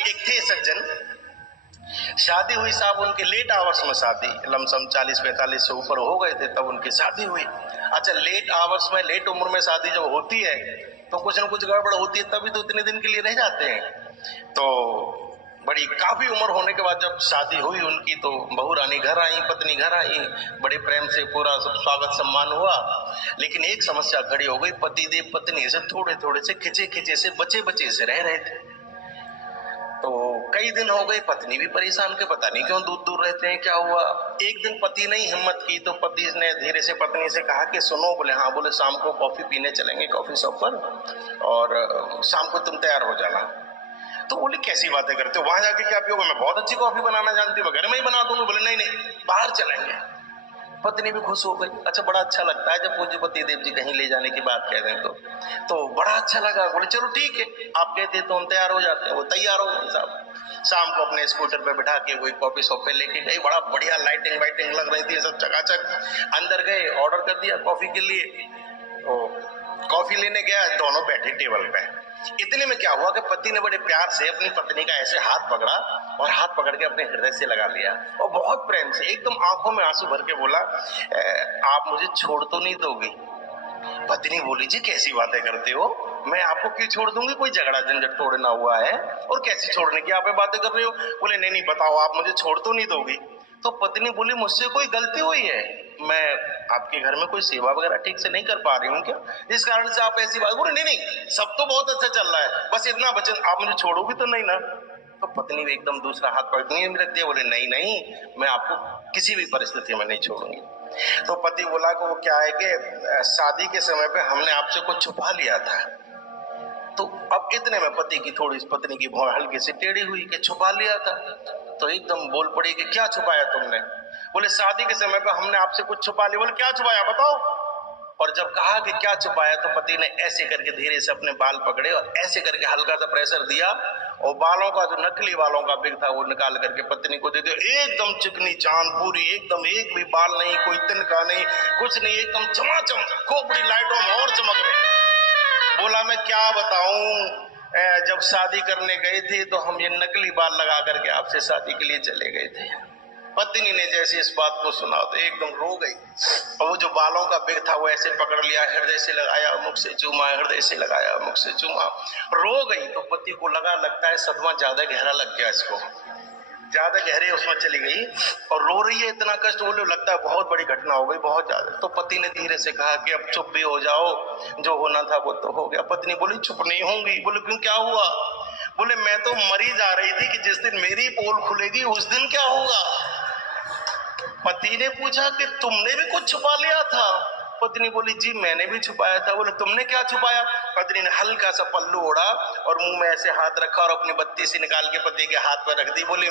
एक थे सज्जन, शादी हुई साहब उनके लेट आवर्स में शादी, लमसम 40-45 से ऊपर हो गए थे तब उनकी शादी हुई। अच्छा, लेट आवर्स में लेट उम्र में शादी जब होती है तो कुछ न कुछ गड़बड़ होती है, तभी तो इतने दिन के लिए रह जाते हैं। तो बड़ी काफी उम्र होने के बाद जब शादी हुई उनकी तो बहू रानी घर आई, पत्नी घर आई, बड़े प्रेम से पूरा सब स्वागत सम्मान हुआ। लेकिन एक समस्या खड़ी हो गई, पतिदेव पत्नी से थोड़े थोड़े से खिंचे खिंचे से बचे बचे से रह रहे थे। तो कई दिन हो गए, पत्नी भी परेशान के पता नहीं क्यों दूर दूर रहते हैं, क्या हुआ। एक दिन पति ने हिम्मत की तो पति ने धीरे से पत्नी से कहा कि सुनो, बोले हाँ, बोले शाम को कॉफी पीने चलेंगे कॉफी शॉप पर, और शाम को तुम तैयार हो जाना। तो बोले कैसी बातें करते हो, वहां जाके क्या पियोगे, मैं बहुत अच्छी कॉफी बनाना जानती हूँ, घर में ही बना दूंगी। बोले नहीं नहीं, बाहर चलेंगे। पत्नी भी खुश हो गई। अच्छा, बड़ा अच्छा लगता है जब पूज्यपति देव जी कहीं ले जाने की बात कह दें तो बड़ा अच्छा लगा। बोले चलो ठीक है, आप कहते तो हम तैयार हो जाते हैं। वो तैयार हो गए साहब, शाम को अपने स्कूटर पे बिठा के वही कॉफी शॉप पे लेके गई। बड़ा बढ़िया लाइटिंग वाइटिंग लग रही थी, सब चकाचक। अंदर गए, ऑर्डर कर दिया कॉफी के लिए। तो कॉफी लेने गया, दोनों बैठे टेबल पे। इतने में क्या हुआ कि पति ने बड़े प्यार से अपनी पत्नी का ऐसे हाथ पकड़ा और हाथ पकड़ के अपने हृदय से लगा लिया और बहुत प्रेम से एकदम आंखों में आंसू भर के बोला, आप मुझे छोड़ तो नहीं दोगी? पत्नी बोली, जी कैसी बातें करते हो, मैं आपको क्यों छोड़ दूंगी, कोई झगड़ा झंझट तोड़ना हुआ है, और कैसी छोड़ने की आप बातें कर रहे हो? बोले नहीं नहीं, बताओ आप मुझे छोड़ तो नहीं दोगी? तो पत्नी बोली, मुझसे कोई गलती हुई है, मैं आपके घर में कोई सेवा वगैरह ठीक से नहीं कर पा रही हूँ क्या, इस कारण से आप ऐसी बात? बोले नहीं नहीं, सब तो बहुत अच्छा चल रहा है, बस इतना वचन, आप मुझे छोड़ोगी तो नहीं ना? तो पत्नी भी एकदम दूसरा हाथ पकड़ने में रख दिया। बोले नहीं नहीं, मैं आपको किसी भी परिस्थिति में नहीं छोड़ूंगी। तो पति बोला कि वो क्या है कि शादी के समय पे हमने आपसे कुछ छुपा लिया था। तो अब इतने में पति की थोड़ी पत्नी की भौं हल्की सी टेढ़ी हुई कि छुपा लिया था। तो एकदम बोल पड़ी कि क्या छुपाया तुमने? बोले शादी के समय पे हमने आपसे कुछ छुपा लिया। बोले क्या छुपाया, बताओ। और जब कहा कि क्या छुपाया तो पति ने ऐसे करके धीरे से अपने बाल पकड़े और ऐसे करके हल्का सा प्रेशर दिया और बालों का जो नकली बालों का बिग था वो निकाल करके पत्नी को दे दिया। एकदम चिकनी चांद पूरी, एकदम एक भी बाल नहीं, कोई तिनका नहीं, कुछ नहीं, एकदम चमाचम, खोपड़ी लाइटों में और चमक रही। बोला मैं क्या बताऊं, जब शादी करने गए थे तो हम ये नकली बाल लगा करके आपसे शादी के लिए चले गए थे। पत्नी ने जैसे इस बात को सुना तो एकदम रो गई और वो जो बालों का बिग था वो ऐसे पकड़ लिया, हृदय से लगाया, मुख से चूमा, हृदय से लगाया, मुख से चूमा, रो गई। तो पति को लगता है सदमा ज्यादा गहरा लग गया, इसको ज्यादा गहरे उसमें चली गई और रो रही है, इतना कष्ट, बोले लगता है बहुत बड़ी घटना हो गई, बहुत ज्यादा। तो पति ने धीरे से कहा कि अब चुप भी हो जाओ, जो होना था वो तो हो गया। पत्नी बोली चुप नहीं होंगी। बोले क्यों, क्या हुआ? बोले मैं तो मरी जा रही थी कि जिस दिन मेरी पोल खुलेगी उस दिन क्या होगा। पति ने पूछा कि तुमने भी कुछ छुपा लिया था? पत्नी बोली जी मैंने भी छुपाया था। बोले तुमने क्या छुपाया? पत्नी ने हल्का सा पल्लू ओढ़ा और मुंह में ऐसे हाथ रखा और अपनी बत्ती से निकाल के पति के हाथ पर रख दी। बोली